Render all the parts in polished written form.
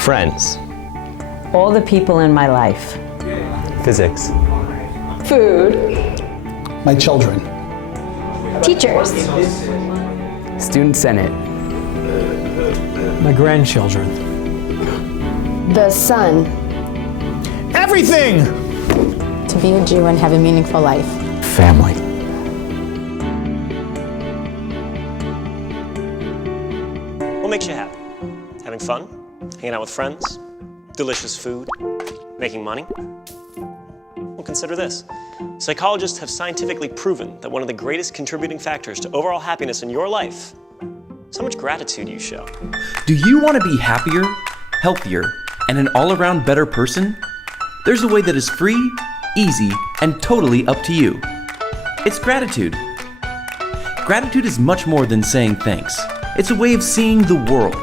Friends. All the people in my life. Physics. Food. My children. Teachers. Student Senate. My grandchildren. The sun. Everything! To be a Jew and have a meaningful life. Family. What makes you happy? Having fun? Hanging out with friends? Delicious food? Making money? Well, consider this. Psychologists have scientifically proven that one of the greatest contributing factors to overall happiness in your life is how much gratitude you show. Do you want to be happier, healthier, and an all-around better person? There's a way that is free, easy, and totally up to you. It's gratitude. Gratitude is much more than saying thanks. It's a way of seeing the world.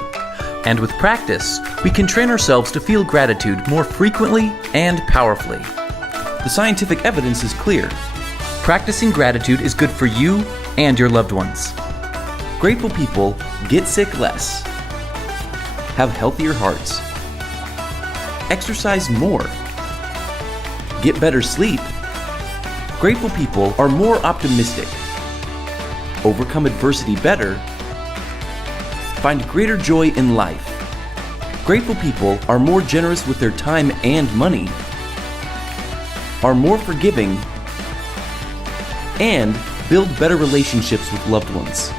And with practice, we can train ourselves to feel gratitude more frequently and powerfully. The scientific evidence is clear. Practicing gratitude is good for you and your loved ones. Grateful people get sick less, have healthier hearts, exercise more, get better sleep. Grateful people are more optimistic, overcome adversity better, find greater joy in life. Grateful people are more generous with their time and money, are more forgiving, and build better relationships with loved ones.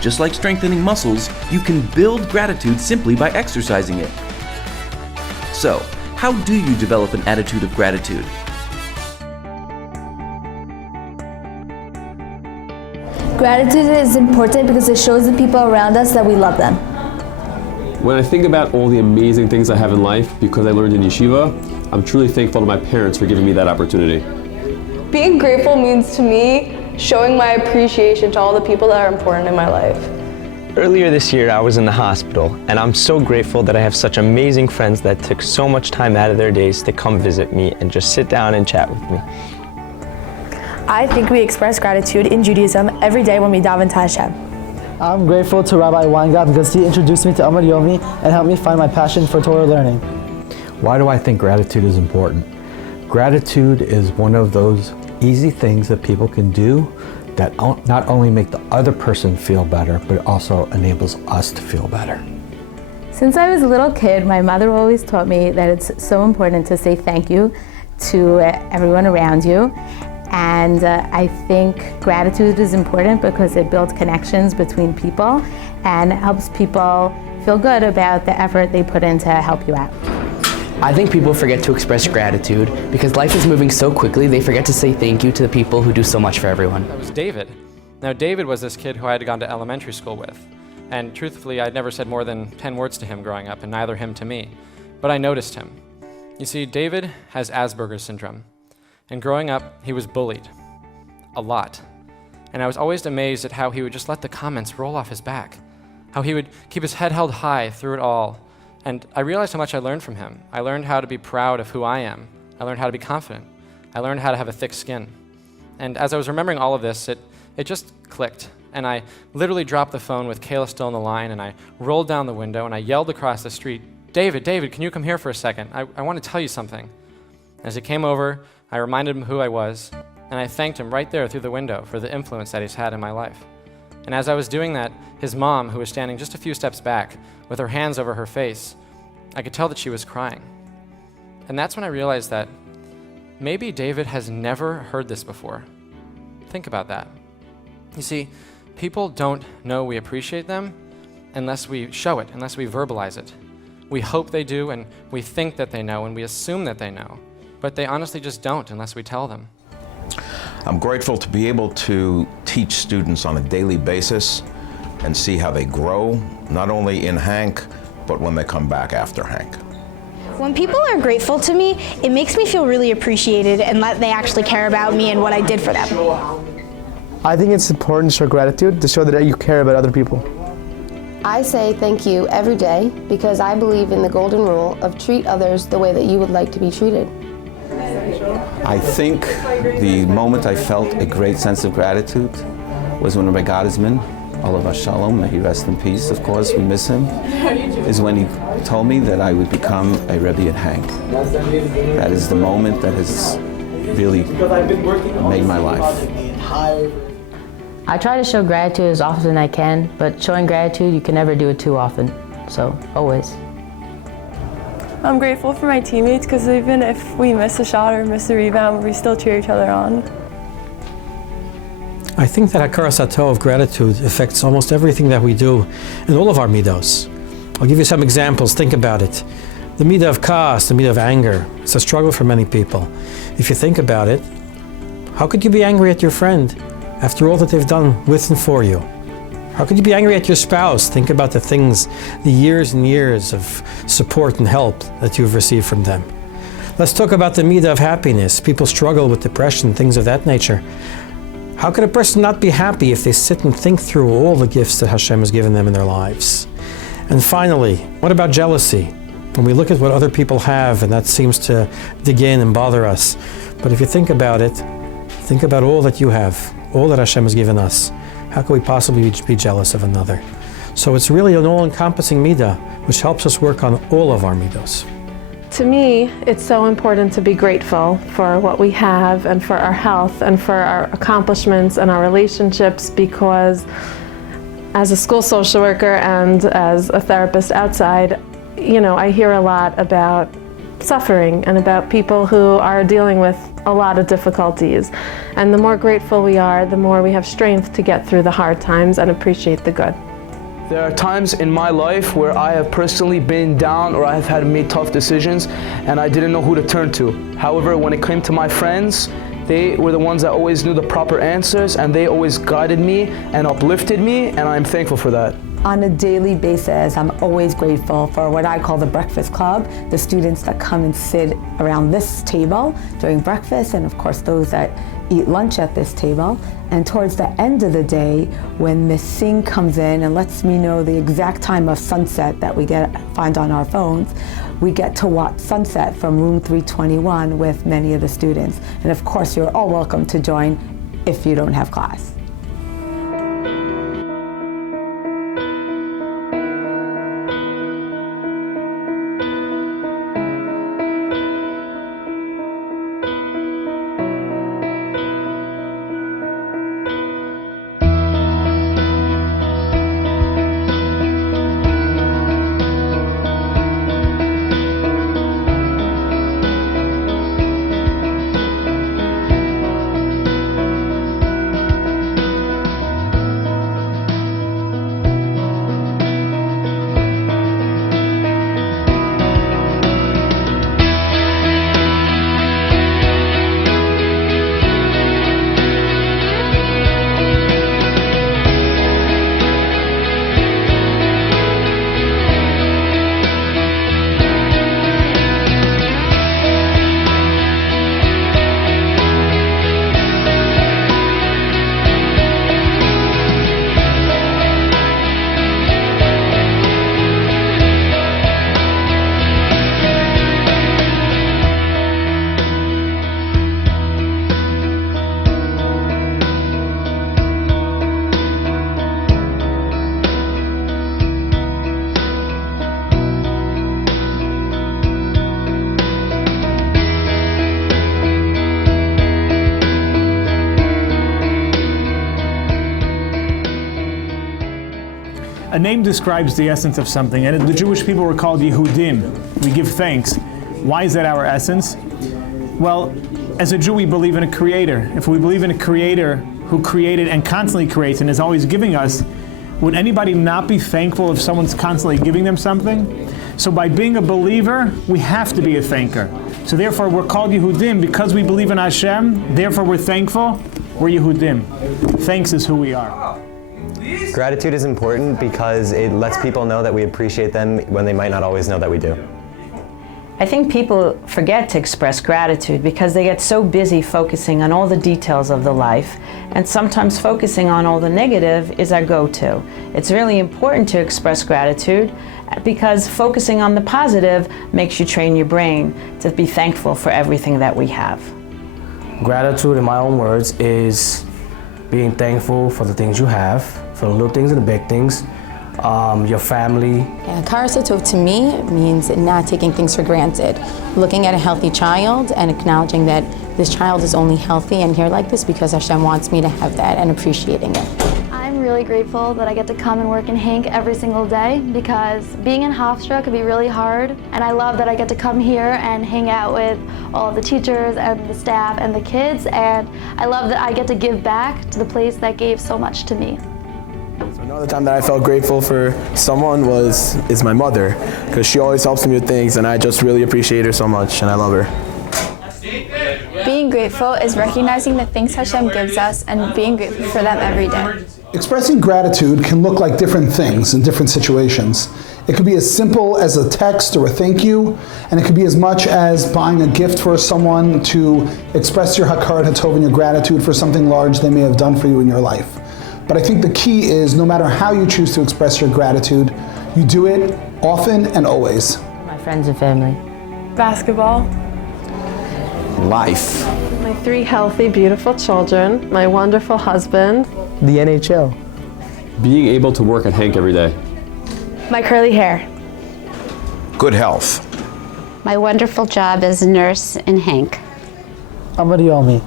Just like strengthening muscles, you can build gratitude simply by exercising it. So, how do you develop an attitude of gratitude? Gratitude is important because it shows the people around us that we love them. When I think about all the amazing things I have in life because I learned in yeshiva, I'm truly thankful to my parents for giving me that opportunity. Being grateful means to me showing my appreciation to all the people that are important in my life. Earlier this year, I was in the hospital, and I'm so grateful that I have such amazing friends that took so much time out of their days to come visit me and just sit down and chat with me. I think we express gratitude in Judaism every day when we daven to Hashem. I'm grateful to Rabbi Weingart because he introduced me to Amar Yomi and helped me find my passion for Torah learning. Why do I think gratitude is important? Gratitude is one of those easy things that people can do that not only make the other person feel better, but also enables us to feel better. Since I was a little kid, my mother always taught me that it's so important to say thank you to everyone around you. And I think gratitude is important because it builds connections between people and helps people feel good about the effort they put in to help you out. I think people forget to express gratitude because life is moving so quickly, they forget to say thank you to the people who do so much for everyone. That was David. Now, David was this kid who I had gone to elementary school with. And truthfully, I'd never said more than 10 words to him growing up, and neither him to me. But I noticed him. You see, David has Asperger's syndrome. And growing up, he was bullied. A lot. And I was always amazed at how he would just let the comments roll off his back. How he would keep his head held high through it all. And I realized how much I learned from him. I learned how to be proud of who I am. I learned how to be confident. I learned how to have a thick skin. And as I was remembering all of this, it just clicked. And I literally dropped the phone with Kayla still on the line, and I rolled down the window, and I yelled across the street, David, can you come here for a second? I want to tell you something. As he came over, I reminded him who I was, and I thanked him right there through the window for the influence that he's had in my life. And as I was doing that, his mom, who was standing just a few steps back with her hands over her face, I could tell that she was crying. And that's when I realized that maybe David has never heard this before. Think about that. You see, people don't know we appreciate them unless we show it, unless we verbalize it. We hope they do, and we think that they know, and we assume that they know. But they honestly just don't unless we tell them. I'm grateful to be able to teach students on a daily basis and see how they grow, not only in HANC, but when they come back after HANC. When people are grateful to me, it makes me feel really appreciated and that they actually care about me and what I did for them. I think it's important to show gratitude, to show that you care about other people. I say thank you every day because I believe in the golden rule of treat others the way that you would like to be treated. I think the moment I felt a great sense of gratitude was when Rabbi Gottesman Olav Shalom, may he rest in peace, of course, we miss him, is when he told me that I would become a Rebbe at HANC. That is the moment that has really made my life. I try to show gratitude as often as I can, but showing gratitude, you can never do it too often, so always. I'm grateful for my teammates because even if we miss a shot or miss a rebound, we still cheer each other on. I think that Hakaras Hatov, gratitude, affects almost everything that we do in all of our midos. I'll give you some examples, think about it. The midah of kaas, the midah of anger, it's a struggle for many people. If you think about it, how could you be angry at your friend after all that they've done with and for you? How could you be angry at your spouse? Think about the things, the years and years of support and help that you've received from them. Let's talk about the midah of happiness. People struggle with depression, things of that nature. How could a person not be happy if they sit and think through all the gifts that Hashem has given them in their lives? And finally, what about jealousy? When we look at what other people have, and that seems to dig in and bother us. But if you think about it, think about all that you have, all that Hashem has given us. How could we possibly be jealous of another? So it's really an all-encompassing midah, which helps us work on all of our midos. To me, it's so important to be grateful for what we have and for our health and for our accomplishments and our relationships, because as a school social worker and as a therapist outside, you know, I hear a lot about suffering and about people who are dealing with a lot of difficulties. And the more grateful we are, the more we have strength to get through the hard times and appreciate the good. There are times in my life where I have personally been down or I have had to make tough decisions and I didn't know who to turn to. However, when it came to my friends, they were the ones that always knew the proper answers and they always guided me and uplifted me, and I'm thankful for that. On a daily basis, I'm always grateful for what I call the breakfast club, the students that come and sit around this table during breakfast, and of course those that eat lunch at this table. And towards the end of the day, when Miss Singh comes in and lets me know the exact time of sunset that we find on our phones, we get to watch sunset from room 321 with many of the students. And of course, you're all welcome to join if you don't have class. A name describes the essence of something, and the Jewish people were called Yehudim. We give thanks. Why is that our essence? Well, as a Jew, we believe in a creator. If we believe in a creator who created and constantly creates and is always giving us, would anybody not be thankful if someone's constantly giving them something? So by being a believer, we have to be a thanker. So therefore, we're called Yehudim because we believe in Hashem. Therefore, we're thankful. We're Yehudim. Thanks is who we are. Gratitude is important because it lets people know that we appreciate them when they might not always know that we do. I think people forget to express gratitude because they get so busy focusing on all the details of the life, and sometimes focusing on all the negative is our go-to. It's really important to express gratitude because focusing on the positive makes you train your brain to be thankful for everything that we have. Gratitude, in my own words, is being thankful for the things you have, for the little things and the big things. Your family. Karasa Tov to me means not taking things for granted. Looking at a healthy child and acknowledging that this child is only healthy and here like this because Hashem wants me to have that, and appreciating it. I'm really grateful that I get to come and work in HANC every single day, because being in Hofstra could be really hard, and I love that I get to come here and hang out with all of the teachers and the staff and the kids, and I love that I get to give back to the place that gave so much to me. So another time that I felt grateful for someone is my mother, because she always helps me with things, and I just really appreciate her so much, and I love her. Being grateful is recognizing the things Hashem gives us and being grateful for them every day. Expressing gratitude can look like different things in different situations. It could be as simple as a text or a thank you, and it could be as much as buying a gift for someone to express your hakarat hatov and your gratitude for something large they may have done for you in your life. But I think the key is, no matter how you choose to express your gratitude, you do it often and always. My friends and family. Basketball. Life. My 3 healthy, beautiful children, my wonderful husband. The NHL. Being able to work at HANC every day. My curly hair. Good health. My wonderful job as a nurse in HANC. Amariomi.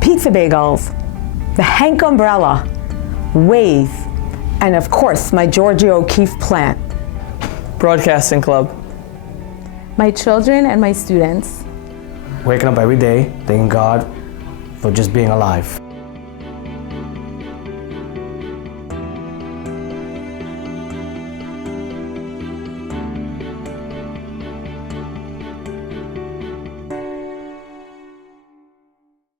Pizza bagels. The HANC umbrella. Waze. And of course, my Georgia O'Keeffe plant. Broadcasting club. My children and my students. Waking up every day, thanking God for just being alive.